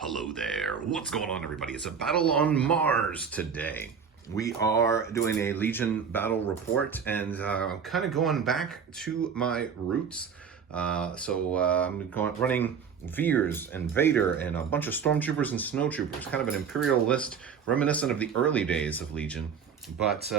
Hello there. What's going on, everybody? It's a battle on Mars today. We are doing a Legion battle report and kind of going back to my roots. I'm running Veers and Vader and a bunch of Stormtroopers and Snowtroopers, kind of an Imperial List reminiscent of the early days of Legion, but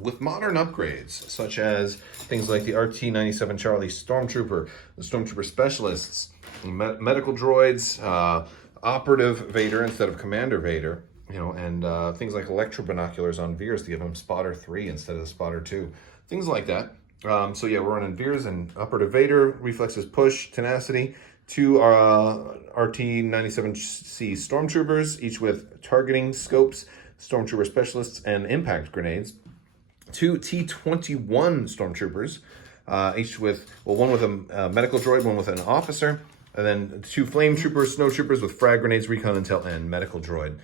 with modern upgrades, such as things like the RT-97 Charlie Stormtrooper, the Stormtrooper Specialists, medical droids, operative Vader instead of Commander Vader, and things like electro binoculars on Veers to give him Spotter 3 instead of Spotter 2, things like that. We're running Veers and operative Vader, reflexes, push, tenacity, two RT-97C Stormtroopers, each with targeting scopes, Stormtrooper Specialists, and impact grenades, two T-21 Stormtroopers, each with, one with a medical droid, one with an officer, and then two Flame Troopers, Snow Troopers with frag grenades, recon intel, and medical droid.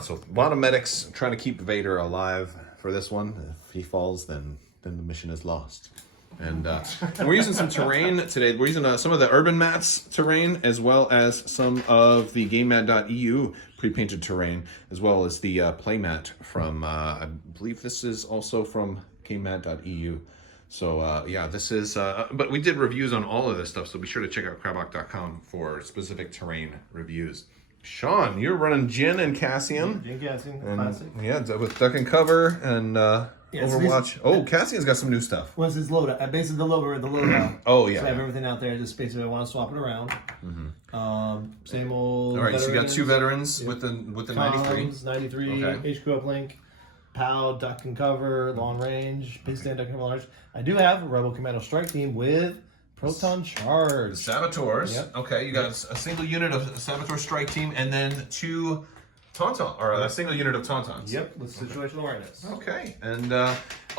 So a lot of medics trying to keep Vader alive for this one. If he falls, then the mission is lost. And we're using some terrain today. We're using some of the Urban Mats terrain, as well as some of the GameMat.eu pre-painted terrain, as well as the playmat from, I believe this is also from GameMat.eu. So this is, but we did reviews on all of this stuff, so be sure to check out Crabbok.com for specific terrain reviews. Sean, you're running Jin and Cassian. Jin Cassian, classic. Yeah, with Duck and Cover and Overwatch. Cassian's got some new stuff. What's his loadout? Basically the loadout. Oh, yeah. So I have everything out there, just basically I want to swap it around. Same old. All right, so you got two veterans with the 93. 93, okay. HQ uplink, POW, Duck and Cover, long range, big stand, Duck and Cover, long range. I do have a Rebel Commando Strike Team with Proton Charge. The Saboteurs. Yep. Okay, you got a single unit of Saboteur Strike Team and then two Tauntaun, or a single unit of Tauntauns. Yep, with situational awareness. Okay, and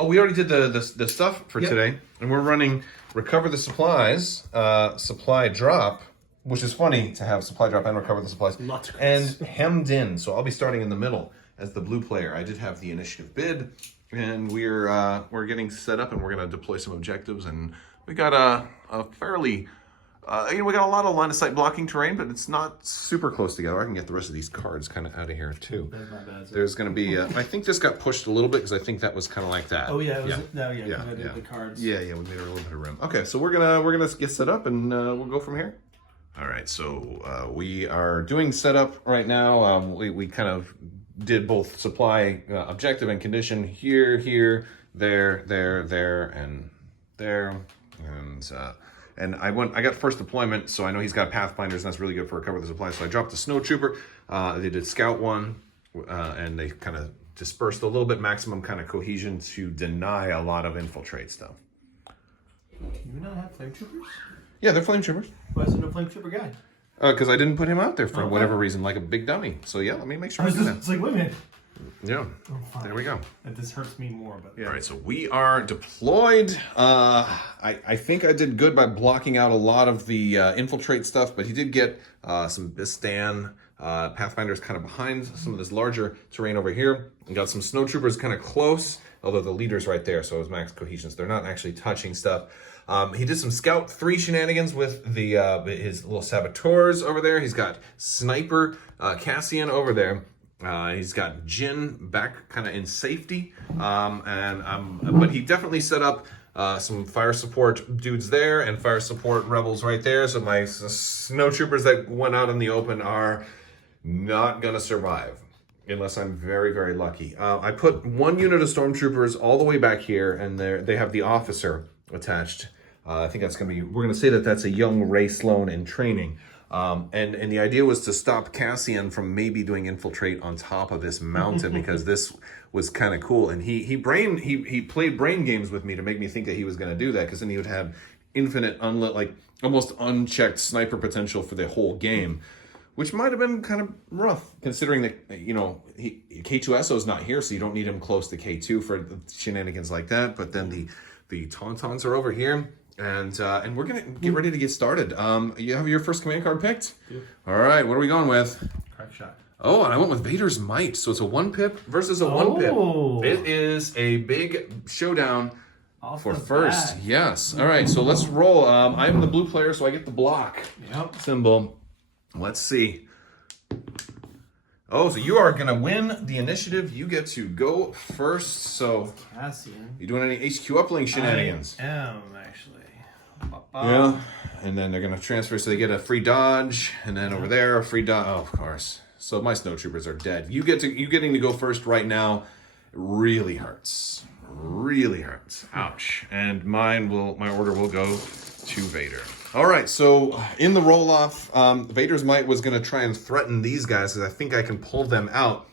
we already did the stuff for today, and we're running Recover the Supplies, Supply Drop, which is funny to have Supply Drop and Recover the Supplies, and Hemmed In. So I'll be starting in the middle as the blue player. I did have the initiative bid, and we're getting set up, and we're going to deploy some objectives, and we got a fairly. We got a lot of line of sight blocking terrain, but it's not super close together. I can get the rest of these cards kind of out of here too. That's not bad. There's going to be, I think this got pushed a little bit because I think that was kind of like that. Oh yeah, the cards. Yeah, we made a little bit of room. Okay, so we're gonna get set up and we'll go from here. All right, so we are doing setup right now. We kind of did both supply objective and condition here, there, and there, and I got first deployment, so I know he's got Pathfinders, and that's really good for Recover the Supplies. So I dropped the Snow Trooper. They did Scout 1, and they kind of dispersed a little bit, maximum kind of cohesion to deny a lot of infiltrate stuff. You not have Flame Troopers? Yeah, they're Flame Troopers. Why is there no Flame Trooper guy? Because I didn't put him out there for whatever reason, like a big dummy. So yeah, let me make sure I do that. It's like, wait a minute. Yeah, there we go. This hurts me more, but All right, so we are deployed. I think I did good by blocking out a lot of the infiltrate stuff, but he did get some Bistan Pathfinders kind of behind some of this larger terrain over here. And got some Snowtroopers kind of close, although the leader's right there, so it was max cohesion, so they're not actually touching stuff. He did some Scout 3 shenanigans with his little Saboteurs over there. He's got Sniper Cassian over there. He's got Jin back kind of in safety, but he definitely set up some fire support dudes there and fire support rebels right there. So my Snow Troopers that went out in the open are not going to survive unless I'm very, very lucky. I put one unit of Stormtroopers all the way back here, and they have the officer attached. I think that's going to be, we're going to say that that's a young Ray Sloan in training. And the idea was to stop Cassian from maybe doing infiltrate on top of this mountain because this was kind of cool. And he played brain games with me to make me think that he was going to do that, because then he would have infinite almost unchecked sniper potential for the whole game, which might have been kind of rough considering that K2SO is not here, so you don't need him close to K2 for shenanigans like that. But then the Tauntauns are over here. And we're gonna get ready to get started. You have your first command card picked? Yeah. All right, what are we going with? Crack Shot. Oh, and I went with Vader's Might. So it's a 1-pip versus a 1-pip. It is a big showdown for first. Bat. Yes. All right, so let's roll. I'm the blue player, so I get the block symbol. Let's see. Oh, so you are going to win the initiative. You get to go first. So, Cassian. you doing any HQ uplink shenanigans? I am, actually. Yeah. And then they're going to transfer, so they get a free dodge. And then over there, a free dodge. Oh, of course. So my snowtroopers are dead. You getting to go first right now really hurts. Really hurts. Ouch. And my order will go to Vader. All right, so in the roll-off, Vader's might was going to try and threaten these guys because I think I can pull them out.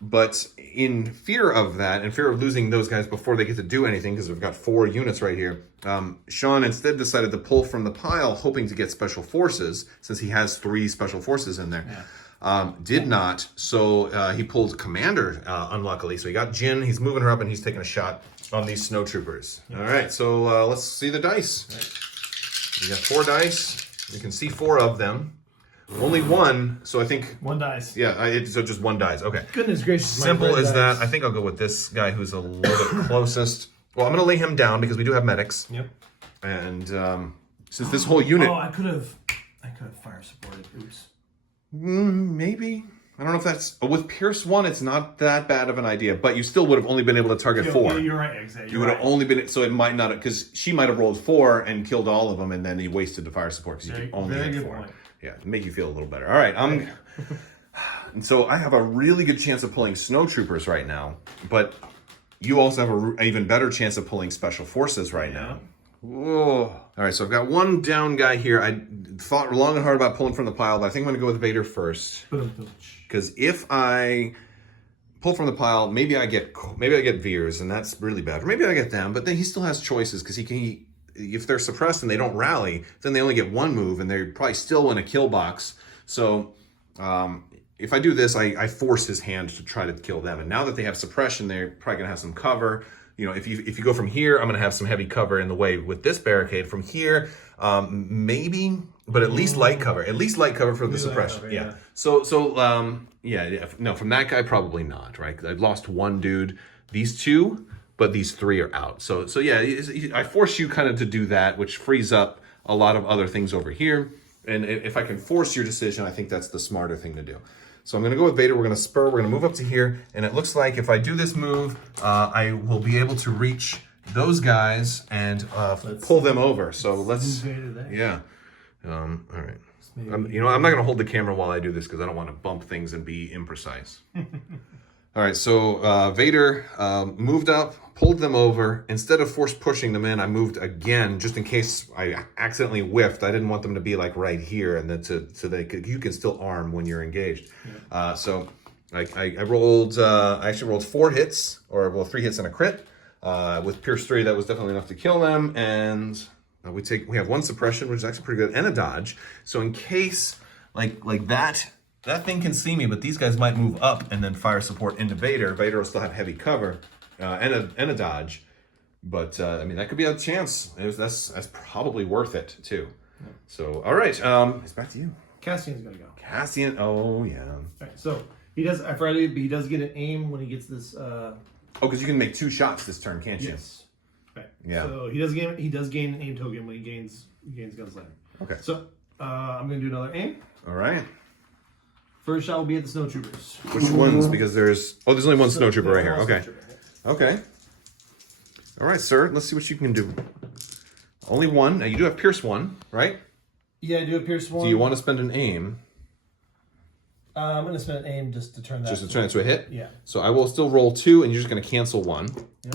But in fear of that, in fear of losing those guys before they get to do anything, because we've got 4 units right here, Sean instead decided to pull from the pile, hoping to get special forces, since he has 3 special forces in there. Yeah. Did not, so he pulled Commander, unluckily. So he got Jin, he's moving her up, and he's taking a shot on these snowtroopers. Yeah. All right, so let's see the dice. Right. You got 4 dice. You can see 4 of them. Only 1, so I think... 1 dice. Yeah, so just 1 dice. Okay. Goodness gracious. Simple as that. I think I'll go with this guy who's a little bit closest. Well, I'm going to lay him down because we do have medics. Yep. And since this whole unit... Oh, I could have fire supported. Oops. Maybe. I don't know if that's... with Pierce 1, it's not that bad of an idea, but you still would have only been able to target 4. Yeah, you're right, exactly. You would have only been... So it might not... Because she might have rolled 4 and killed all of them, and then he wasted the fire support because you could only hit 4. Point. Yeah, make you feel a little better. All right, and so I have a really good chance of pulling snowtroopers right now, but you also have an even better chance of pulling special forces right now. Whoa. All right, so I've got 1 down guy here. I thought long and hard about pulling from the pile, but I think I'm going to go with Vader first. Because if I pull from the pile, maybe I get Veers, and that's really bad. Or maybe I get them, but then he still has choices because if they're suppressed and they don't rally, then they only get 1 move, and they're probably still in a kill box. So if I do this, I force his hand to try to kill them. And now that they have suppression, they're probably going to have some cover. You know, if you go from here, I'm going to have some heavy cover in the way with this barricade. From here, maybe, but at least light cover. At least light cover for the suppression. Cover, yeah. So no, from that guy, probably not, right? I've lost 1 dude. These 2... but these 3 are out. So yeah, I force you kind of to do that, which frees up a lot of other things over here. And if I can force your decision, I think that's the smarter thing to do. So I'm going to go with Vader. We're going to spur. We're going to move up to here. And it looks like if I do this move, I will be able to reach those guys and pull them over. So let's... Yeah. All right. I'm not going to hold the camera while I do this because I don't want to bump things and be imprecise. All right, so Vader moved up, pulled them over. Instead of force pushing them in, I moved again, just in case I accidentally whiffed. I didn't want them to be like right here, and then you can still arm when you're engaged. Yeah. So I rolled. I actually rolled 4 hits, 3 hits and a crit. With Pierce 3, that was definitely enough to kill them, and we have 1 suppression, which is actually pretty good, and a dodge. So in case like that. That thing can see me, but these guys might move up and then fire support into Vader. Vader will still have heavy cover and a dodge. But, I mean, that could be a chance. That's probably worth it, too. Yeah. So, all right. It's back to you. Cassian's going to go. Cassian. Oh, yeah. All right, so, he does get an aim when he gets this... Oh, because you can make 2 shots this turn, can't you? Yes. Right. Yeah. So, he does gain an aim token when he gains Gunslinger. Okay. So, I'm going to do another aim. All right. First shot will be at the snowtroopers. Which ones? Because there's only 1 snowtrooper right here. Okay. Okay. All right, sir. Let's see what you can do. Only 1. Now you do have Pierce 1, right? Yeah, I do have Pierce 1. Do you want to spend an aim? I'm going to spend an aim just to turn that. Just to turn it to a hit? Yeah. So I will still roll 2, and you're just going to cancel 1. Yep.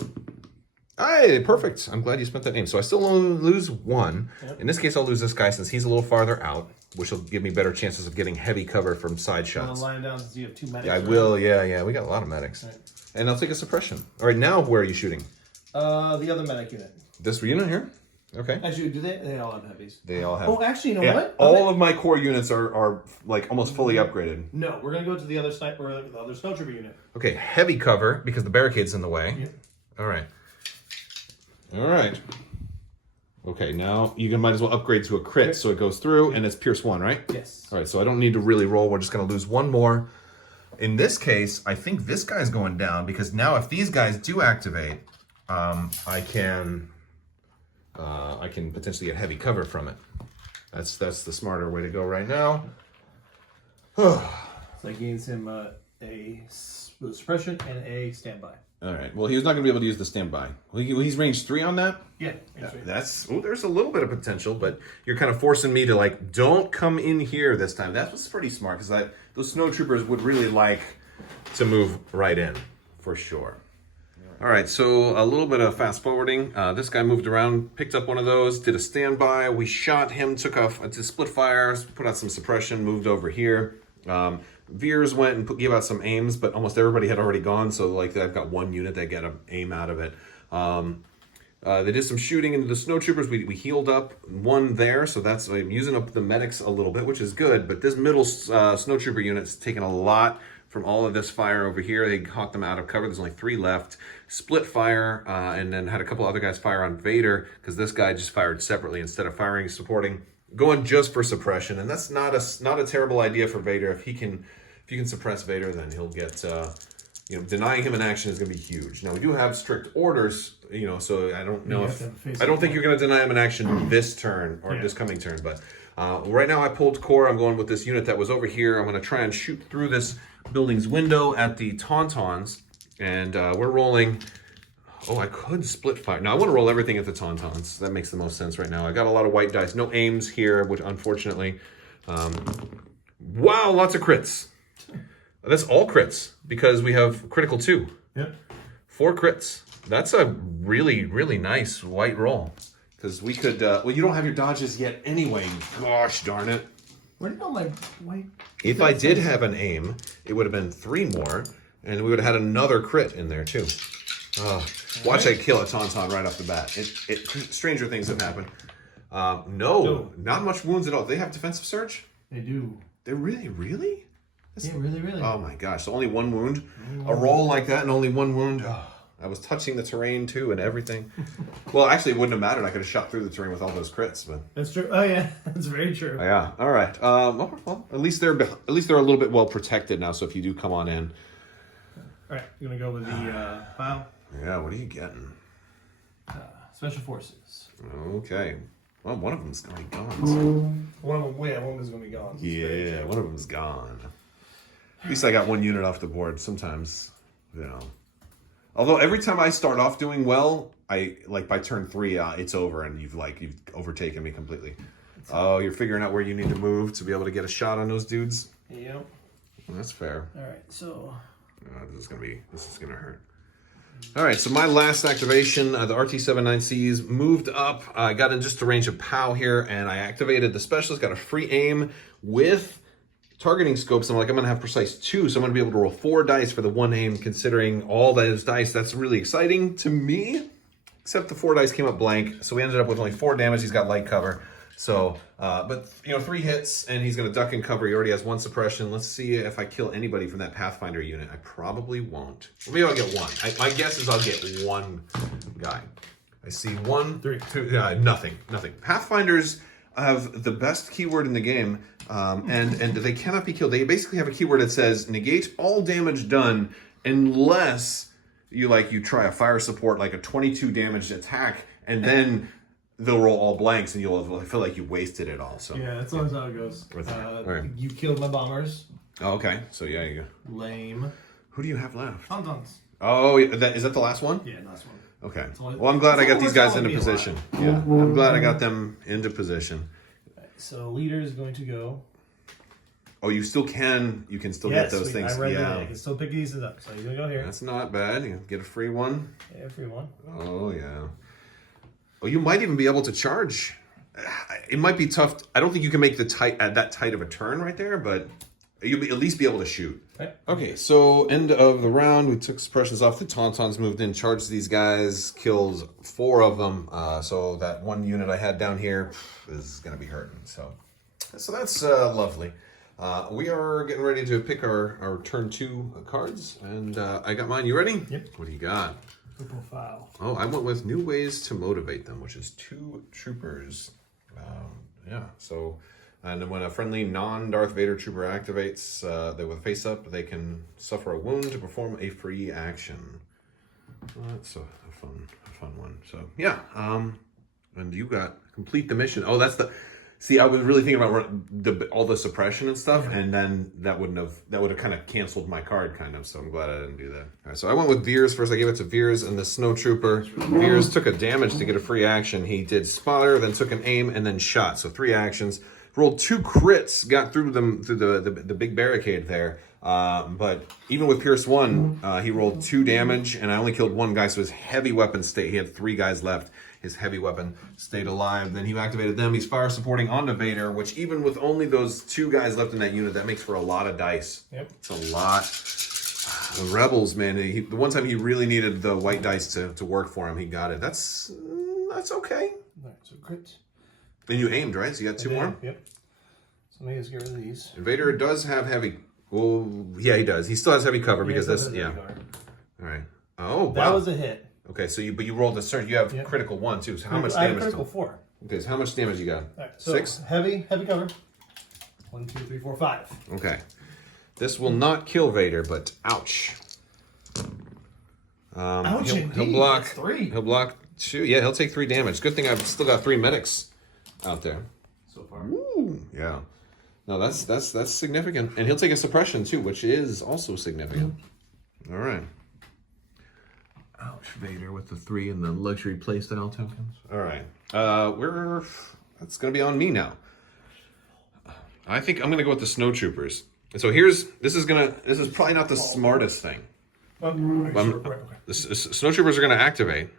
Hey, perfect. I'm glad you spent that aim. So I still only lose 1. Yep. In this case, I'll lose this guy since he's a little farther out, which will give me better chances of getting heavy cover from side shots. Line down since you have 2 medics. Yeah, I will. Yeah. We got a lot of medics. Right. And I'll take a suppression. All right, now where are you shooting? The other medic unit. This unit here? Okay. Actually, do they all have heavies? They all have. Oh, actually, you know what? All of my core units are like almost fully upgraded. No, we're going to go to the other sniper, or the other snowtrooper unit. Okay, heavy cover because the barricade's in the way. Yep. All right. Okay, now you might as well upgrade to a crit so it goes through, and it's Pierce 1, right? Yes. All right, so I don't need to really roll. We're just going to lose 1 more. In this case, I think this guy's going down because now if these guys do activate, I can potentially get heavy cover from it. That's the smarter way to go right now. So that gains him suppression and a standby. All right. Well, he was not going to be able to use the standby. Well, he's range 3 on that? Yeah. That's, there's a little bit of potential, but you're kind of forcing me to, like, don't come in here this time. That was pretty smart, because those snowtroopers would really like to move right in, for sure. All right, so a little bit of fast forwarding. This guy moved around, picked up one of those, did a standby. We shot him, took off to split fires, put out some suppression, moved over here. Veers went and gave out some aims, but almost everybody had already gone, so like I've got one unit that get an aim out of it. They did some shooting into the snowtroopers. We healed up one there, so that's I'm using up the medics a little bit, which is good. But this middle snowtrooper unit's taken a lot from all of this fire over here. They caught them out of cover. There's only 3 left. Split fire, and then had a couple other guys fire on Vader, because this guy just fired separately instead of firing, supporting, going just for suppression. And that's not a terrible idea for Vader. If you can suppress Vader, then he'll get denying him an action is going to be huge. Now we do have strict orders, so I don't know I don't think you're going to deny him an action this turn or this coming turn. But right now I pulled core. I'm going with this unit that was over here. I'm going to try and shoot through this building's window at the Tauntauns, and we're rolling. Oh, I could split fire. Now I want to roll everything at the Tauntauns. That makes the most sense right now. I got a lot of white dice, no aims here, which unfortunately. Wow, lots of crits. That's all crits, because we have critical 2. Yep. 4 crits. That's a really, really nice white roll. Because we could, well, you don't have your dodges yet anyway. Gosh darn it. Where did all my white... If I did have an aim, it would have been 3 more, and we would have had another crit in there too. Watch I kill a Tauntaun right off the bat. Stranger things have happened. No, not much wounds at all. They have defensive surge? They do. They really? Yeah, really. Oh my gosh, so only 1 wound? A roll like that and only 1 wound? Oh, I was touching the terrain too and everything. Well, actually it wouldn't have mattered. I could have shot through the terrain with all those crits. But that's true. Oh yeah, that's very true. Yeah, all right. Well, at least they're a little bit well protected now, so if you do come on in. All right, you're going to go with the file? Yeah, what are you getting? Special Forces. Okay. Well, one of them's already gone. One of them is going to be gone. Yeah, one of them's gone. At least I got 1 unit off the board. Sometimes, Although every time I start off doing well, I by turn 3, it's over and you've overtaken me completely. Oh, you're figuring out where you need to move to be able to get a shot on those dudes. Yep. Well, that's fair. All right, so this is gonna hurt. All right, so my last activation, the RT-79Cs moved up. I got in just a range of POW here, and I activated the specialist. Got a free aim with targeting scopes. I'm like, I'm gonna have precise 2, so I'm gonna be able to roll 4 dice for the 1 aim. Considering all those dice, that's really exciting to me. Except the 4 dice came up blank, so we ended up with only 4 damage. He's got light cover, so but 3 hits, and he's gonna duck and cover. He already has 1 suppression. Let's see if I kill anybody from that Pathfinder unit. I probably won't. Or maybe I'll get 1. My guess is I'll get 1 guy. I see 1, 3, 2. Nothing. Pathfinders have the best keyword in the game, and they cannot be killed. They basically have a keyword that says negate all damage done unless you try a fire support, like a 22 damage attack, and then they'll roll all blanks and you'll feel like you wasted it all. So yeah, that's always how it goes. Right. You killed my bombers. Oh, okay. So yeah, you go. Lame. Who do you have left? Tauntauns. Oh, is that the last one? Yeah, last one. Okay. Well, I'm glad I got these guys into position. Yeah, I'm glad I got them into position. Right, so leader is going to go. Oh, you still can. You can still get those things. I can still pick these up. So you're gonna go here. That's not bad. You get a free one. Yeah, free one. Oh yeah. Oh, you might even be able to charge. It might be tough. I don't think you can make that tight of a turn right there, but you'll at least be able to shoot. Right. Okay, so end of the round. We took suppressions off. The Tauntauns moved in, charged these guys, killed 4 of them. So that 1 unit I had down here is going to be hurting. So that's lovely. We are getting ready to pick our turn 2 cards, and I got mine. You ready? Yep. What do you got? Purple file. Oh, I went with new ways to motivate them, which is 2 troopers. Yeah, so, and when a friendly non-Darth Vader trooper activates, they with face up, they can suffer a wound to perform a free action. Well, that's a fun one. So yeah, and you got complete the mission. Oh, See, I was really thinking about all the suppression and stuff, and then that would have kind of canceled my card, kind of. So I'm glad I didn't do that. All right, so I went with Veers first. I gave it to Veers and the Snowtrooper. Veers took a damage to get a free action. He did spotter, then took an aim, and then shot. So 3 actions. Rolled 2 crits, got through the big barricade there. But even with Pierce 1, he rolled 2 damage, and I only killed 1 guy. So his heavy weapon stayed. He had 3 guys left. His heavy weapon stayed alive. Then he activated them. He's fire supporting onto Vader, which even with only those 2 guys left in that unit, that makes for a lot of dice. Yep. It's a lot. The Rebels, man, the one time he really needed the white dice to work for him, he got it. That's okay. All right, so crits. And you aimed, right? So you got 2 more? Yep. So let me just get rid of these. And Vader does have heavy... Well, yeah, he does. He still has heavy cover because this... Yeah. All right. Oh, wow. That was a hit. Okay, so you rolled a surge. You have critical 1 too. So how much I damage? have critical 4. Okay, so how much damage you got? All right, so 6. Heavy cover. 1, 2, 3, 4, 5. Okay, this will not kill Vader, but ouch. Ouch! He'll block. That's 3. He'll block 2. Yeah, he'll take 3 damage. Good thing I've still got 3 medics out there. So far. Woo, yeah. No, that's significant, and he'll take a suppression too, which is also significant. All right. Ouch, Vader with the 3 and the luxury playstyle tokens. All right, that's gonna be on me now. I think I'm gonna go with the Snowtroopers. And so this is probably not the smartest thing. The Snowtroopers are gonna activate.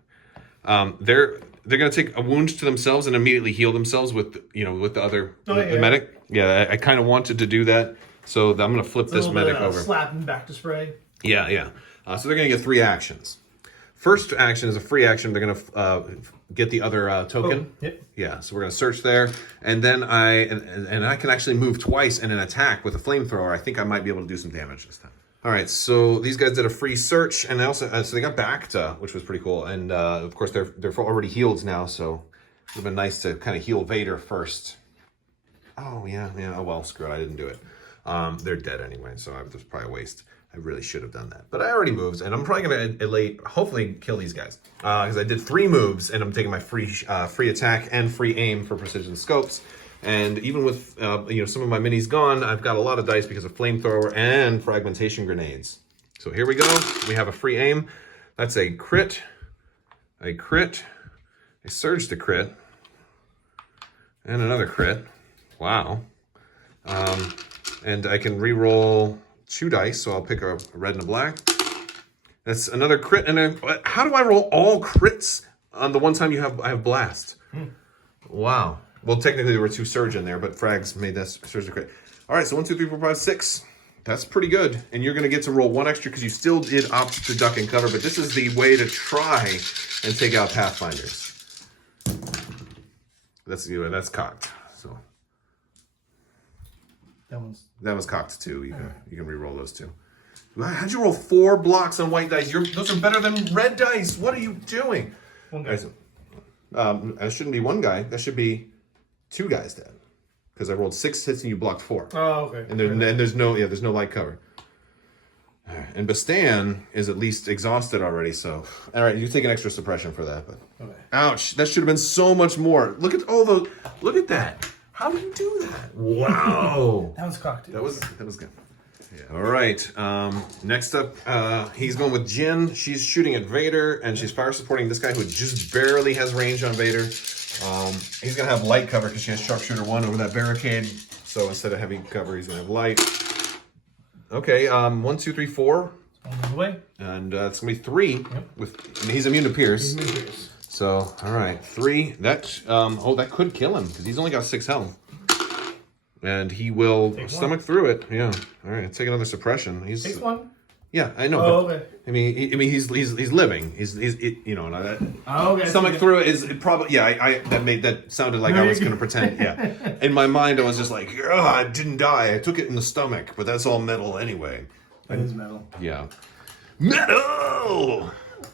They're gonna take a wound to themselves and immediately heal themselves with the other the medic. Yeah, I kind of wanted to do that, so I'm gonna flip this medic over. Slap him back to spray. Yeah. So they're gonna get 3 actions. First action is a free action. They're gonna get the other token. Oh, yep. Yeah. So we're gonna search there, and then I can actually move twice in an attack with a flamethrower. I think I might be able to do some damage this time. All right. So these guys did a free search, and they also so they got backed, which was pretty cool. And of course they're already healed now, so it would have been nice to kind of heal Vader first. Oh yeah. Oh well, screw it. I didn't do it. They're dead anyway, so it was probably a waste. I really should have done that. But I already moved, and I'm probably going to hopefully kill these guys. Because I did 3 moves, and I'm taking my free attack and free aim for precision scopes. And even with some of my minis gone, I've got a lot of dice because of flamethrower and fragmentation grenades. So here we go. We have a free aim. That's a crit, a surge to crit, and another crit. Wow. And I can re-roll 2 dice, so I'll pick a red and a black. That's another crit, and how do I roll all crits on the one time I have blast? Wow. Well, technically there were 2 surge in there, but frags made that surge to crit. All right, so 1, 2, 3, 4, 5, 6. That's pretty good, and you're gonna get to roll 1 extra because you still did opt to duck and cover, but this is the way to try and take out Pathfinders. That's cocked. So. That was cocked too. You can re-roll those 2. How'd you roll 4 blocks on white dice? Those are better than red dice. What are you doing? That shouldn't be 1 guy. That should be 2 guys dead. Because I rolled 6 hits and you blocked 4. Oh, okay. And there's no light cover. All right. And Bastan is at least exhausted already. So all right, you take an extra suppression for that. But ouch, that should have been so much more. Look at that. How do you do that? Wow. That was cocked. That was good. Yeah. All right. Next up, he's going with Jin. She's shooting at Vader, and she's fire supporting this guy who just barely has range on Vader. He's going to have light cover because she has sharpshooter 1 over that barricade. So instead of heavy cover, he's going to have light. Okay. 1, 2, 3, 4. On the way. And it's going to be 3. Yep. He's immune to Pierce. He's immune to Pierce. So, all right, 3. That could kill him because he's only got 6 health, and he will stomach through it. Yeah. All right, take another suppression. Takes 1. Yeah, I know. Oh, okay. I mean, he's living. He's okay. Stomach through it is probably that sounded like I was going to pretend. Yeah. In my mind, I was just like, I didn't die. I took it in the stomach, but that's all metal anyway. It is metal. Yeah. Metal.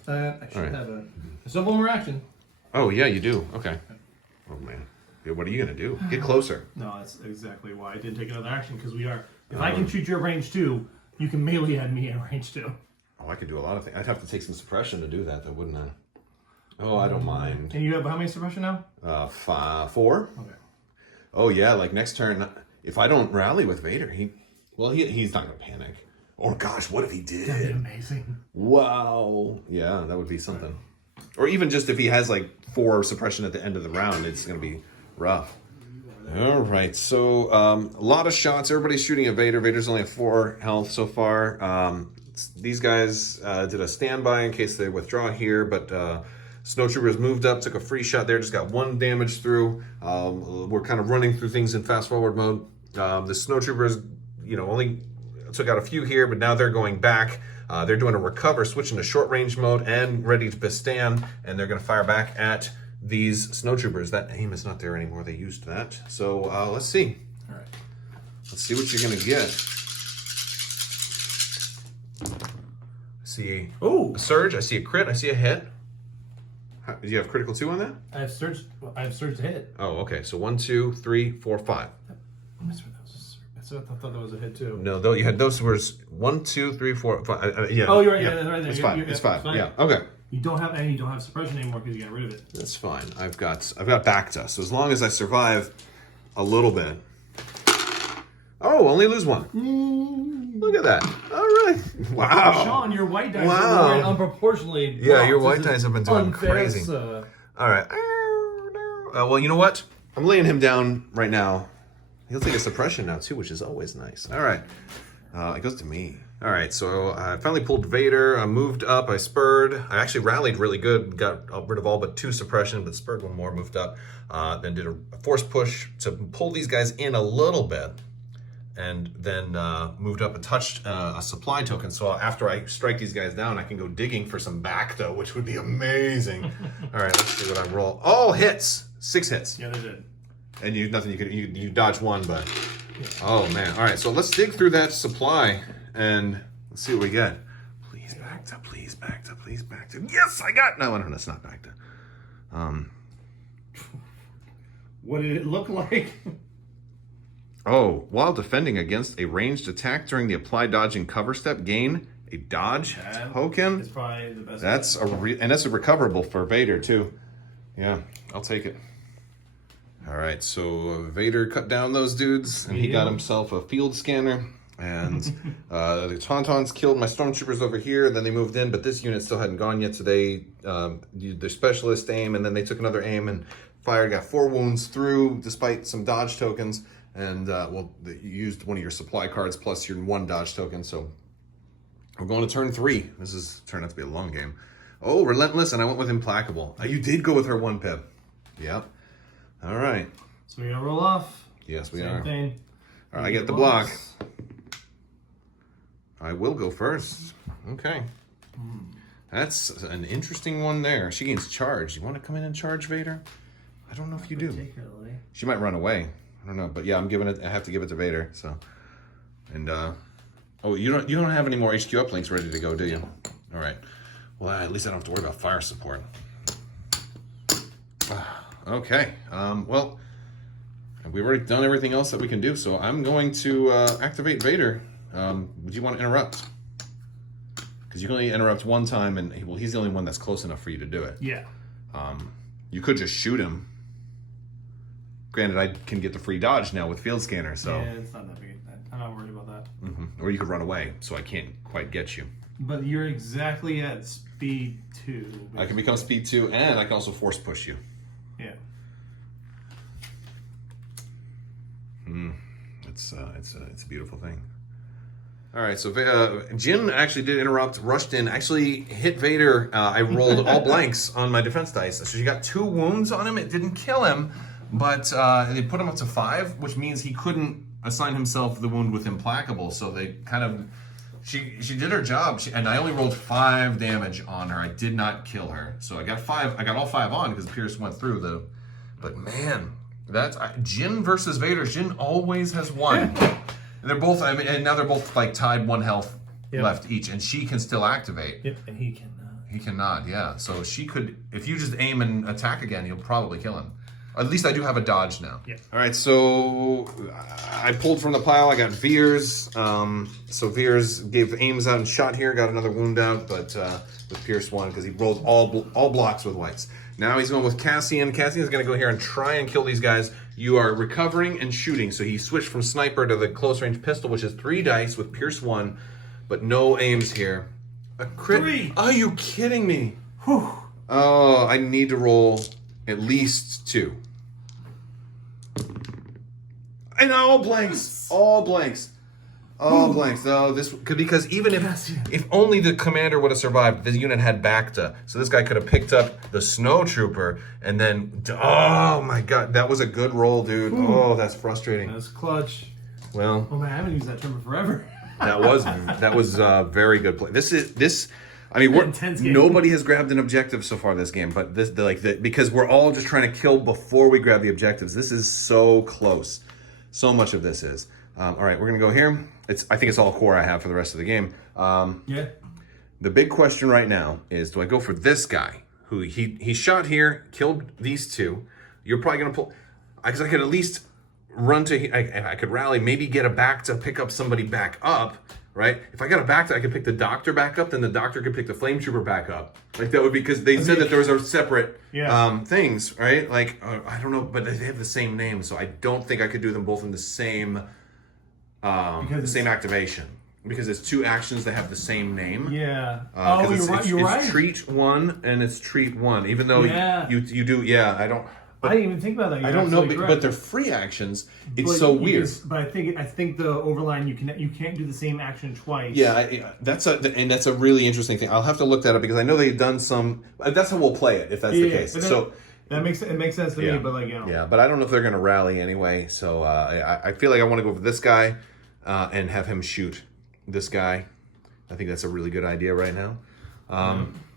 I should have a simple more action. Oh yeah, you do. Okay. Oh man. Yeah, what are you gonna do? Get closer. No, that's exactly why I didn't take another action because we are. If I can shoot you at range 2, you can melee at me at range 2. Oh, I could do a lot of things. I'd have to take some suppression to do that, though, wouldn't I? Oh, I don't mind. And you have how many suppression now? 4. Okay. Oh yeah, like next turn, if I don't rally with Vader, he's not gonna panic. Or gosh, what if he did? That'd be amazing. Wow. Yeah, that would be something. Or even just if he has like 4 suppression at the end of the round, it's gonna be rough. All right, so a lot of shots. Everybody's shooting at Vader. Vader's only at 4 health so far. These guys did a standby in case they withdraw here, but Snowtroopers moved up, took a free shot there, just got 1 damage through. We're kind of running through things in fast forward mode. The Snowtroopers, only took out a few here, but now they're going back. They're doing a recover, switching to short range mode and ready to bestand, and they're going to fire back at these Snowtroopers. That aim is not there anymore. They used that. So let's see. All right. Let's see what you're going to get. I see a surge. I see a crit. I see a hit. Do you have critical 2 on that? I have surge to hit. Oh, okay. So 1, 2, 3, 4, 5. I thought that was a hit too. No, though you had those words 1, 2, 3, 4, 5. Yeah. Oh, you're right. Yeah, Yeah, right there. It's 5. It's 5. Yeah. Okay. You don't have suppression anymore because you got rid of it. That's fine. I've got Bacta. So as long as I survive a little bit. Oh, only lose 1. Look at that. All right. Wow. Sean, your white dice are unproportionately. Yeah, your white dice have been doing crazy. All right. Well, you know what? I'm laying him down right now. He'll take a suppression now too, which is always nice. All right. It goes to me. All right, so I finally pulled Vader. I moved up. I spurred. I actually rallied really good. Got rid of all but 2 suppression, but spurred 1 more. Moved up. Then did a force push to pull these guys in a little bit, and then moved up and touched a supply token. So after I strike these guys down, I can go digging for some Bacta, which would be amazing. All right, let's see what I roll. Oh, hits. 6 hits. Yeah, they did. And you dodged 1, but oh man. All right, so let's dig through that supply and let's see what we get. Please Bacta, please Bacta, please Bacta. Yes, I got no, it's not Bacta. What did it look like? Oh, while defending against a ranged attack during the apply dodge and cover step, gain a dodge token. It's probably the best. That's and that's a recoverable for Vader too. Yeah, I'll take it. All right, so Vader cut down those dudes, and he got himself a field scanner. And the Tauntauns killed my Stormtroopers over here. Then they moved in, but this unit still hadn't gone yet. So they used their specialist aim, and then they took another aim and fired. Got 4 wounds through, despite some dodge tokens. And you used one of your supply cards plus your 1 dodge token. So we're going to turn 3. This is turned out to be a long game. Oh, Relentless, and I went with Implacable. You did go with her 1 pip. Yep. All right. So we're gonna roll off. Yes, we Same are. Thing. All right, I get the block. I will go first. Okay. That's an interesting one there. She gains charge. You want to come in and charge Vader? I don't know if you do. Particularly. She might run away. I don't know, but yeah, I'm giving it. I have to give it to Vader. So, and oh, you don't have any more HQ uplinks ready to go, do you? All right. Well, at least I don't have to worry about fire support. Okay. Well, we've already done everything else that we can do, so I'm going to activate Vader. Would you want to interrupt? Because you can only interrupt 1 time, and he's the only one that's close enough for you to do it. Yeah. You could just shoot him. Granted, I can get the free dodge now with field scanner, so. Yeah, it's not that big. I'm not worried about that. Or you could run away, so I can't quite get you. But you're exactly at speed 2. Basically. I can become speed 2, and I can also force push you. Yeah. It's a beautiful thing. All right, so Jin actually did interrupt, rushed in, actually hit Vader. I rolled all blanks on my defense dice. So she got 2 wounds on him. It didn't kill him, but they put him up to 5, which means he couldn't assign himself the wound with Implacable. So they kind of, she did her job, and I only rolled 5 damage on her. I did not kill her. So I got 5. I got all 5 on because Pierce went through but man, that's Jin versus Vader. Jin always has won. They're both, and now they're both like tied 1 health left each, and she can still activate. Yep, and he cannot. He cannot, yeah. So she could, if you just aim and attack again, you'll probably kill him. At least I do have a dodge now. Yeah. All right, so I pulled from the pile. I got Veers. So Veers gave aims out and shot here, got another wound out, but with Pierce 1 because he rolled all blocks with whites. Now he's going with Cassian. Cassian's going to go here and try and kill these guys You are recovering and shooting. So he switched from sniper to the close range pistol, which is 3 dice with Pierce 1, but no aims here. A crit. 3. Are you kidding me? Whew. Oh, I need to roll at least 2. And all blanks. All blanks. All blanks. Oh, this because even if only the commander would have survived, the unit had Bacta. So this guy could have picked up the Snowtrooper and then oh my god, that was a good roll, dude. Ooh. Oh, that's frustrating. That's clutch. Well, Oh man, I haven't used that term in forever. that was very good play. This I mean, Intense game. nobody has grabbed an objective so far this game, but because we're all just trying to kill before we grab the objectives. This is so close. So much of this is. All right, we're gonna go here. I think it's all core I have for the rest of the game. Yeah. The big question right now is, do I go for this guy who he shot here, killed these 2? You're probably gonna pull, because I could at least run to. I could rally, maybe get a back to pick up somebody back up, right? If I got a back to, I could pick the doctor back up, then the doctor could pick the flame trooper back up. Like that would be because they said that there was a separate things, right? Like I don't know, but they have the same name, so I don't think I could do them both in the same same activation. Because it's 2 actions that have the same name. Yeah. You're right. It's treat 1 and it's treat 1. Even though you do, I don't. I didn't even think about that. I don't know, but they're free actions. It's so weird. But I think the overline you can't do the same action twice. Yeah, that's a really interesting thing. I'll have to look that up because I know they've done some. That's how we'll play it if that's the case. So that makes sense to me. But yeah, but I don't know if they're going to rally anyway. So I feel like I want to go for this guy and have him shoot this guy. I think that's a really good idea right now.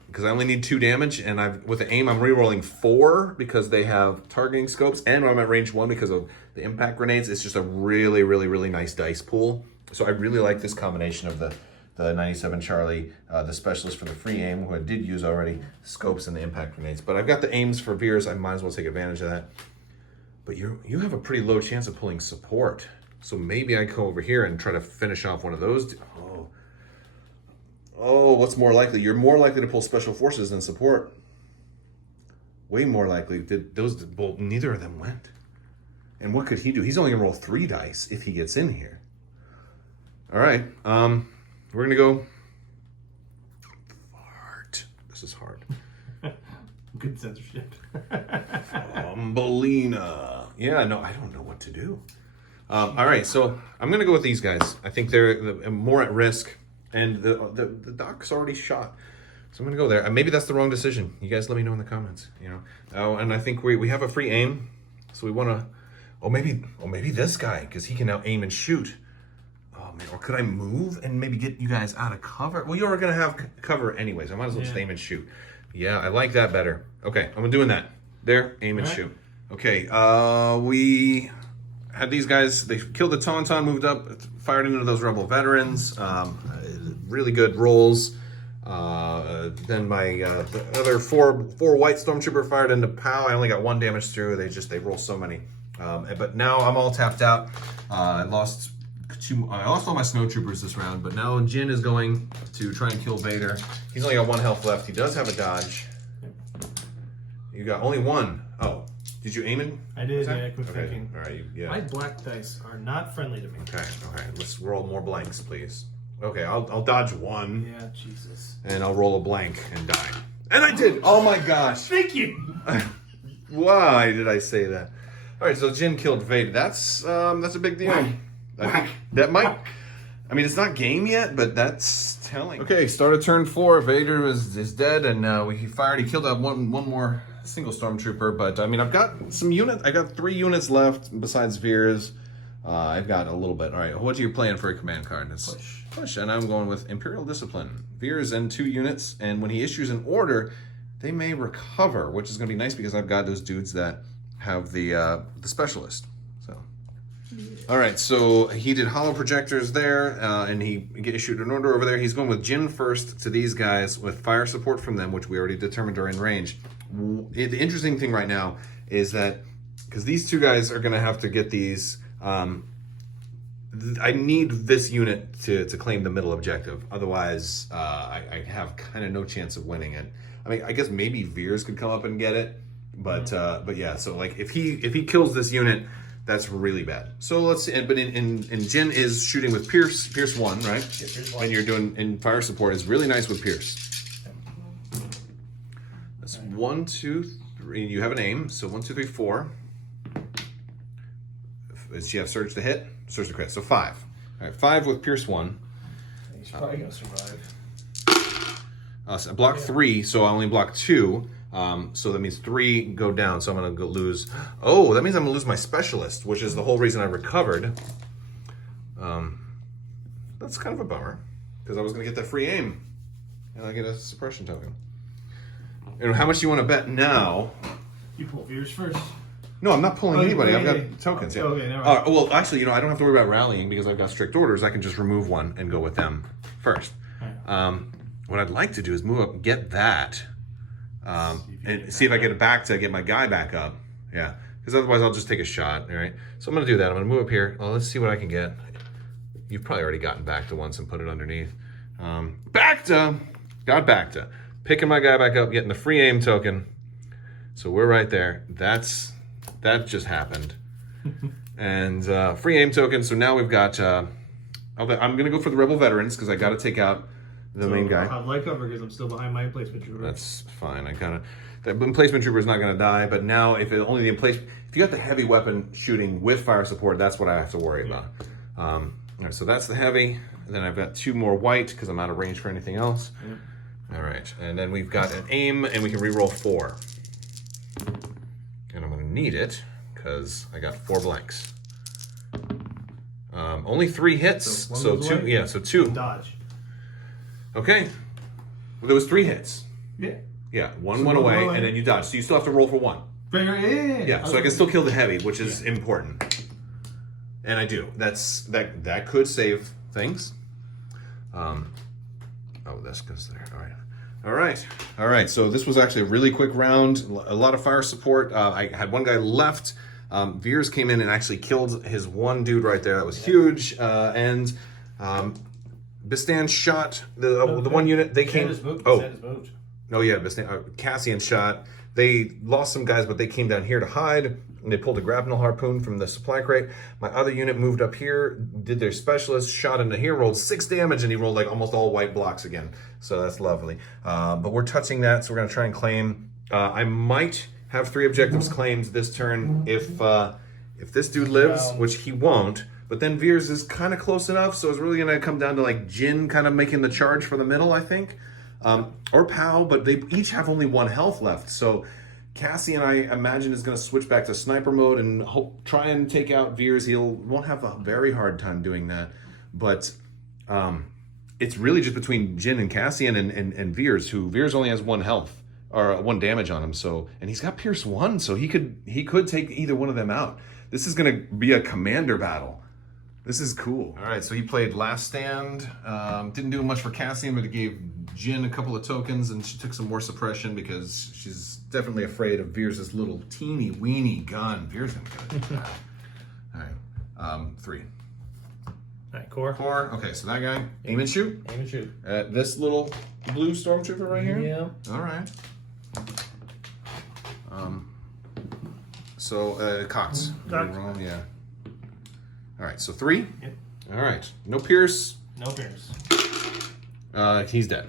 Because I only need 2 damage, and with the aim, I'm re-rolling 4 because they have targeting scopes, and I'm at range 1 because of the impact grenades. It's just a really, really, really nice dice pool. So I really like this combination of the 97 Charlie, the specialist for the free aim, who I did use already, scopes and the impact grenades. But I've got the aims for Veers. I might as well take advantage of that. But you have a pretty low chance of pulling support. So maybe I go over here and try to finish off one of those. Oh, what's more likely? You're more likely to pull special forces than support. Way more likely. Neither of them went. And what could he do? He's only gonna roll 3 dice if he gets in here. All right, we're gonna go. Fart. This is hard. Good censorship. Umbelina. Yeah, no, I don't know what to do. All right, so I'm gonna go with these guys. I think they're more at risk. And the doc's already shot. So I'm going to go there. Maybe that's the wrong decision. You guys let me know in the comments. Oh, and I think we have a free aim. So we want to... Oh, maybe this guy, because he can now aim and shoot. Oh, man. Or could I move and maybe get you guys out of cover? Well, you're going to have cover anyways. I might as well just aim and shoot. Yeah, I like that better. Okay, I'm doing that. There, aim and shoot. Okay, we... had these guys, they killed the Tauntaun, moved up, fired into those rebel veterans. Really good rolls. Then the other four white stormtrooper fired into POW. I only got 1 damage through. They roll so many. But now I'm all tapped out. I lost all my snowtroopers this round, but now Jin is going to try and kill Vader. He's only got 1 health left. He does have a dodge. You got only 1. Oh. Did you aim it? I did, yeah, quick thinking. All right, yeah. My black dice are not friendly to me. Okay, let's roll more blanks, please. Okay, I'll dodge 1. Yeah, Jesus. And I'll roll a blank and die. And I did! Oh my gosh! Thank you! Why did I say that? Alright, so Jin killed Vader. That's a big deal. That might... I mean, it's not game yet, but that's telling. Okay, started turn 4. Vader is dead, and he fired. He killed one more single stormtrooper, but I mean, I've got some units. I got 3 units left besides Veers. I've got a little bit. All right, what are you playing for a command card? It's push, and I'm going with Imperial Discipline. Veers and 2 units, and when he issues an order, they may recover, which is going to be nice because I've got those dudes that have the specialist. So, all right, so he did hollow projectors there, and he issued an order over there. He's going with Jin first to these guys with fire support from them, which we already determined are in range. The interesting thing right now is that because these 2 guys are going to have to get these. I need this unit to claim the middle objective. Otherwise, I have kind of no chance of winning it. I mean, I guess maybe Veers could come up and get it. But yeah, so like if he kills this unit, that's really bad. So let's see. But in Jin is shooting with Pierce 1, right? Yeah, Pierce 1. And you're doing in fire support is really nice with Pierce. That's 1, 2, 3. You have an aim, so 1, 2, 3, 4. Does she have surge to hit? Surge to crit. So 5. All right, 5 with Pierce 1. He's probably gonna survive. So I blocked 3, so I only blocked 2. So that means 3 go down. So I'm gonna lose. Oh, that means I'm gonna lose my specialist, which is the whole reason I recovered. That's kind of a bummer because I was gonna get that free aim, and I get a suppression token. And how much do you want to bet now? You pull Veers first. No, I'm not pulling anybody. I've got tokens. Yeah. Okay, never mind. Well, actually, I don't have to worry about rallying because I've got strict orders. I can just remove one and go with them first. What I'd like to do is move up, get that, and see if I get it back to get my guy back up. Yeah, because otherwise I'll just take a shot. All right. So I'm gonna do that. I'm gonna move up here. Well, let's see what I can get. You've probably already gotten back to once and put it underneath. Got back to. Picking my guy back up, getting the free aim token. So we're right there. That just happened. And free aim token. So now we've got. I'm gonna go for the Rebel Veterans because I got to take out the main guy. I'll have light cover because I'm still behind my emplacement trooper. That's fine. The emplacement trooper is not gonna die. But now if you got the heavy weapon shooting with fire support, that's what I have to worry about. All right. So that's the heavy. And then I've got 2 more white because I'm out of range for anything else. Yep. All right, and then we've got an aim, and we can reroll 4. And I'm gonna need it, because I got 4 blanks. Only 3 hits, so 2, away. Yeah, so 2. Dodge. Okay, well, there was 3 hits. Yeah. Yeah, one went away, and then you dodge, so you still have to roll for 1. Yeah, so I can still kill the heavy, which is important. And I do, that could save things. Oh, that's because there. All right. So this was actually a really quick round. A lot of fire support. I had one guy left. Veers came in and actually killed his one dude right there. That was huge. And Bistan shot the one unit. They came. Oh yeah, Bistan. Cassian shot. They lost some guys, but they came down here to hide. And they pulled a grapnel harpoon from the supply crate. My other unit moved up here, did their specialist, shot into here, rolled 6 damage, and he rolled like almost all white blocks again. So that's lovely. But we're touching that, so we're gonna try and claim. I might have 3 objectives claimed this turn if this dude lives, which he won't. But then Veers is kind of close enough, so it's really gonna come down to like Jin kind of making the charge for the middle, I think. Or Pow, but they each have only 1 health left, so Cassian, I imagine, is going to switch back to sniper mode and try and take out Veers. Won't have a very hard time doing that, but it's really just between Jin and Cassian and Veers. Veers only has 1 health or 1 damage on him, and he's got Pierce 1, so he could take either one of them out. This is going to be a commander battle. This is cool. All right, so he played Last Stand. Didn't do much for Cassian, but it gave Jin a couple of tokens, and she took some more suppression because she's definitely afraid of Veers' little teeny weeny gun. Veers gonna get it. All right, 3. All right, core. Okay, so that guy, aim and shoot. Aim and shoot. This little blue stormtrooper right here. Yeah. All right. So Cox. Cox. Yeah. All right, so 3. Yep. All right, no Pierce. No Pierce. He's dead.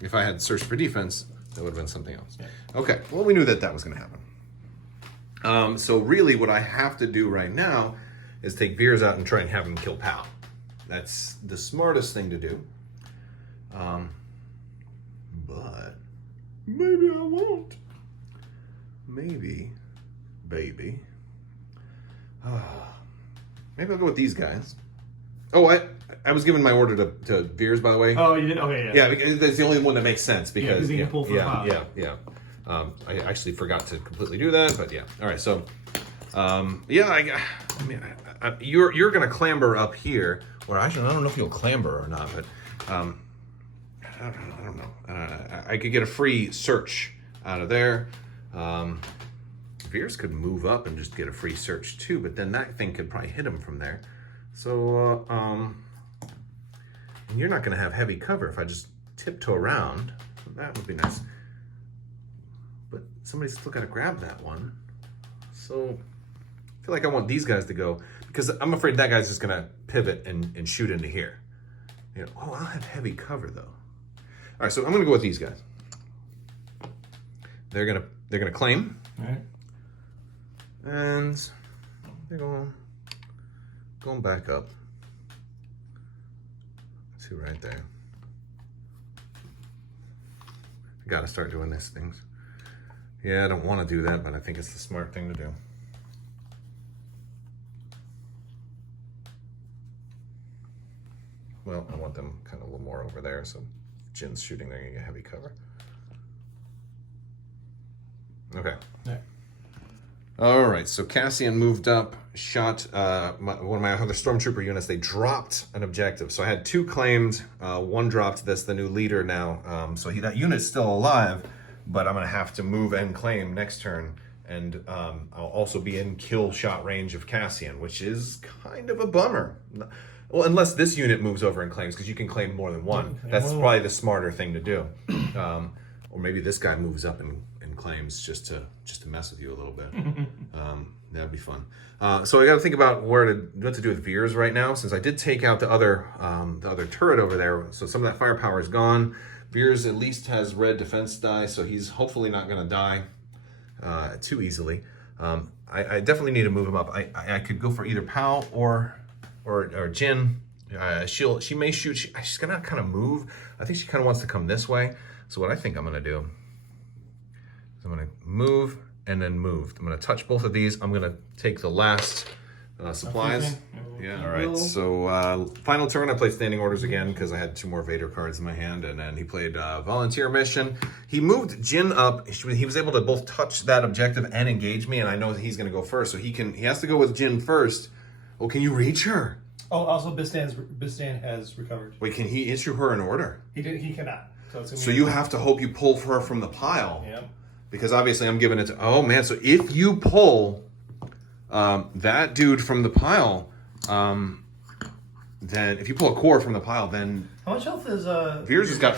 If I had searched for defense, that would have been something else. Yeah. Okay, well, we knew that was going to happen. So really what I have to do right now is take Veers out and try and have him kill Pow. That's the smartest thing to do. But maybe I won't. Maybe, baby. Maybe I'll go with these guys. Oh, I was given my order to Veers, by the way. Oh, you did? Okay, yeah. Yeah, because that's the only one that makes sense. Because you can pull for Pow. Yeah. I actually forgot to completely do that, but yeah. All right, so, you're going to clamber up here, or actually, I don't know if you'll clamber or not, but I don't know. I could get a free search out of there. Veers could move up and just get a free search too, but then that thing could probably hit him from there. So, and you're not going to have heavy cover if I just tiptoe around. So that would be nice. but somebody's still got to grab that one. So I feel like I want these guys to go because I'm afraid that guy's just going to pivot and shoot into here. You know, oh, I'll have heavy cover though. All right, so I'm going to go with these guys. They're gonna claim. All right. And they're going back up. Two right there. I gotta start doing these things. Yeah, I don't want to do that, but I think it's the smart thing to do. Well, I want them kind of a little more over there, so Jin's shooting, they're gonna get heavy cover. Okay. Yeah. All right, so Cassian moved up, shot one of my other Stormtrooper units. They dropped an objective. So I had 2 claimed, 1 dropped. That's the new leader now. So that unit's still alive, but I'm going to have to move and claim next turn. And I'll also be in kill shot range of Cassian, which is kind of a bummer. Well, unless this unit moves over and claims, because you can claim more than 1. That's probably the smarter thing to do. Or maybe this guy moves up and claims just to mess with you a little bit. That'd be fun. So I got to think about what to do with Veers right now, since I did take out the other turret over there. So some of that firepower is gone. Veers at least has red defense die, so he's hopefully not going to die too easily. I definitely need to move him up. I could go for either Pal or Jin. She may shoot. She's gonna kind of move. I think she kind of wants to come this way. So what I think I'm gonna do is I'm gonna move and then move. I'm gonna touch both of these. I'm gonna take the last supplies. Yeah. All right. So final turn, I played standing orders again because I had 2 more Vader cards in my hand, and then he played volunteer mission. He moved Jin up. He was able to both touch that objective and engage me, and I know that he's gonna go first. So he has to go with Jin first. Oh, can you reach her? Oh, also Bistan has recovered. Wait, can he issue her an order? He cannot. So you have to hope you pull her from the pile. Yeah. Because obviously I'm giving it to, oh man, so if you pull that dude from the pile, then if you pull a core from the pile, then how much health is Veers has got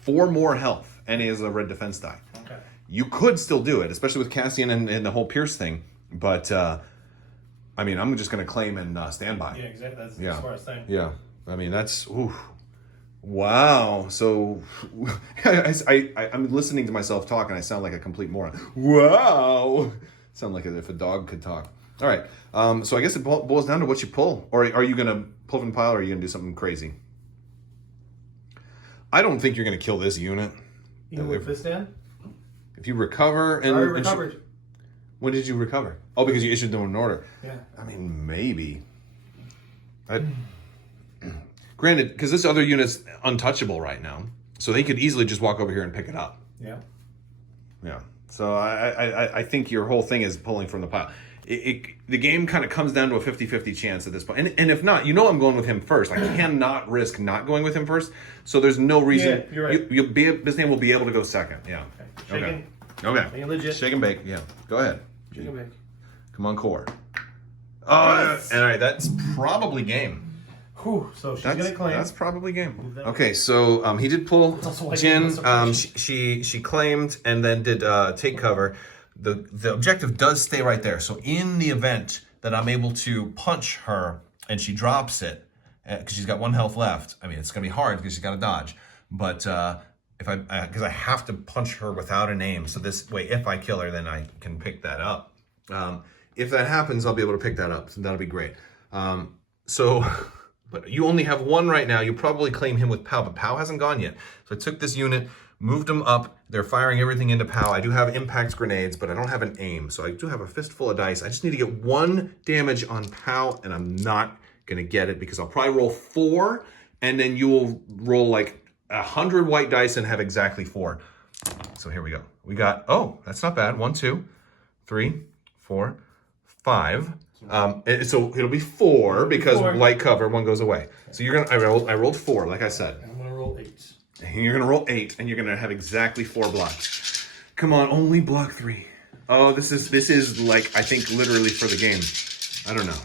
4 more health and he has a red defense die. Okay. You could still do it, especially with Cassian and the whole Pierce thing, but I mean, I'm just going to claim and stand by. Yeah, exactly. That's the smartest thing. Yeah. I mean, that's, oof. Wow. So I'm listening to myself talk and I sound like a complete moron. Wow. Sound like as if a dog could talk. All right. So I guess it boils down to what you pull. Or are you going to pull from the pile or are you going to do something crazy? I don't think you're going to kill this unit. Even with Bistan? If you recover and... I already recovered. When did you recover? Oh, because you issued them an order. Yeah. I mean, maybe. Granted, because this other unit's untouchable right now, so they could easily just walk over here and pick it up. Yeah. Yeah. So I think your whole thing is pulling from the pile. The game kind of comes down to a 50-50 chance at this point. And if not, I'm going with him first. I cannot risk not going with him first. So there's no reason. Yeah, you're right. This name will be able to go second. Yeah. Okay. Okay. Shaking legit. Shake and bake. Yeah. Go ahead. Shake and bake. Come on, core. Oh, yes. All right. That's probably game. Whew, so she's gonna claim. That's probably game. Okay, so he did pull Jin. She claimed and then did take cover. The objective does stay right there. So in the event that I'm able to punch her and she drops it, because she's got 1 health left. I mean, it's gonna be hard because she's got to dodge. But because I have to punch her without an aim, so this way, if I kill her, then I can pick that up. If that happens, I'll be able to pick that up. So that'll be great. But you only have 1 right now. You probably claim him with Pow, but Pow hasn't gone yet. So I took this unit, moved them up. They're firing everything into Pow. I do have impact grenades, but I don't have an aim. So I do have a fistful of dice. I just need to get 1 damage on Pow, and I'm not going to get it because I'll probably roll 4, and then you will roll like 100 white dice and have exactly 4. So here we go. We got, oh, that's not bad. 1, 2, 3, 4, 5. So it'll be 4 because light cover, 1 goes away. So I rolled 4, like I said. I'm gonna roll 8. And you're gonna roll 8, and you're gonna have exactly 4 blocks. Come on, only block 3. Oh, this is like, I think literally for the game. I don't know.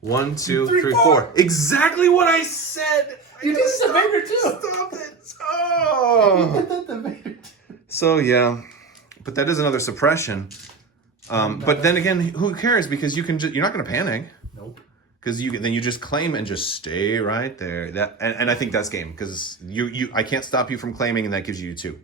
1, 2, 3, 4. Exactly what I said. You did the Vader too. Stop it. Oh. You did the Vader too. So yeah, but that is another suppression. But then again, who cares? Because you can you're not going to panic. Nope. Because then you just claim and just stay right there. And I think that's game because I can't stop you from claiming, and that gives you 2.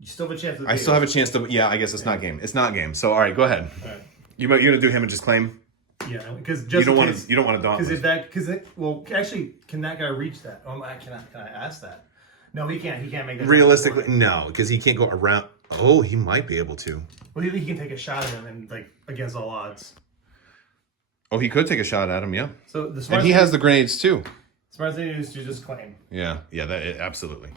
You still have a chance. I still have a chance to. Yeah, I guess it's not game. It's not game. So all right, go ahead. All right. You're gonna do him and just claim. Yeah, because You don't want to daunt. Well, actually, can that guy reach that? Can I ask that? No, he can't. He can't make that. Realistically, no, because he can't go around. Oh, he might be able to. Well, he can take a shot at him and against all odds. Oh, he could take a shot at him. Yeah. So the and he has the grenades too. Smart thing is to just claim. Yeah, absolutely.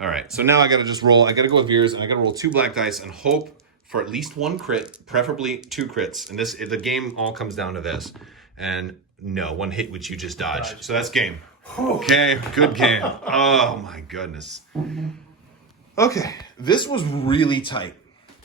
All right, so now I got to just roll. I got to go with Veers, and I got to roll 2 black dice and hope for at least 1 crit, preferably 2 crits. And the game all comes down to this. And no, 1 hit which you just dodged. So that's game. Okay, good game. Oh my goodness. Okay, this was really tight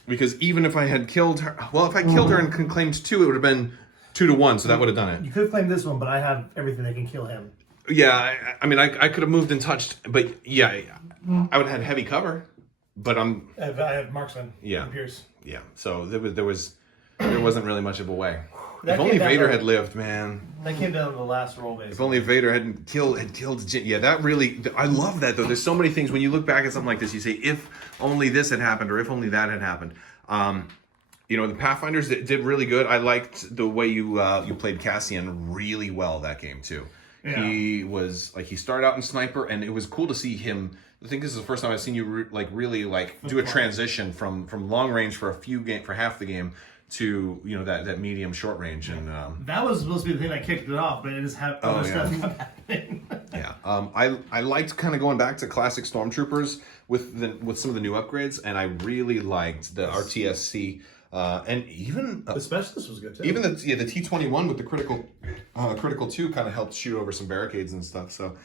because even if I had killed her, well, if I killed her and claimed 2, it would have been 2 to 1, so that would have done it. You could have claimed this one, but I have everything that can kill him. Yeah, I mean, I could have moved and touched, but yeah, I would have had heavy cover. But I have marksman. Yeah. And Pierce. Yeah. So there wasn't really much of a way. That If only came Vader down to- had lived, man. That came down to the last roll, basically. If only Vader had killed Jin. Yeah, that really. I love that though. There's so many things when you look back at something like this, you say, if only this had happened, or if only that had happened. The Pathfinders did really good. I liked the way you played Cassian really well that game too. Yeah. He started out in sniper, and it was cool to see him. I think this is the first time I've seen you really do a transition from long range for half the game to that medium short range, and that was supposed to be the thing that kicked it off, but it just had other stuff happening. Yeah, I liked kind of going back to classic Stormtroopers with some of the new upgrades, and I really liked the RTSC. And even the specialist was good too. Even the T-21 with the critical 2 kind of helped shoot over some barricades and stuff. So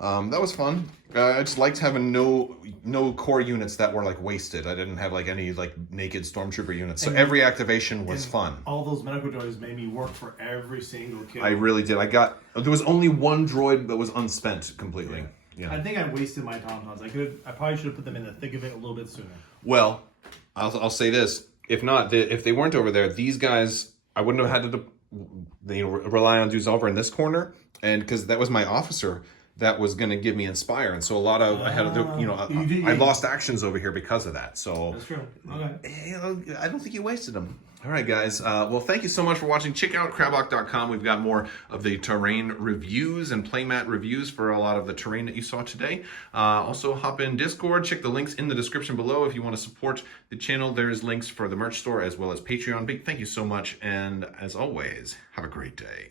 that was fun. I just liked having no core units that were wasted. I didn't have any naked Stormtrooper units. So every activation was fun. All those medical droids made me work for every single kill. I really did. There was only 1 droid that was unspent completely. Yeah. I think I wasted my tampons. I probably should have put them in the thick of it a little bit sooner. Well, I'll say this. If not, if they weren't over there, these guys, I wouldn't have had to rely on Duzalver in this corner, and because that was my officer that was going to give me Inspire, and so a lot of I had to do, I lost actions over here because of that. So that's true. Okay. I don't think you wasted them. All right, guys. Well, thank you so much for watching. Check out Crabbok.com. We've got more of the terrain reviews and playmat reviews for a lot of the terrain that you saw today. Also, hop in Discord. Check the links in the description below if you want to support the channel. There's links for the merch store as well as Patreon. Big thank you so much. And as always, have a great day.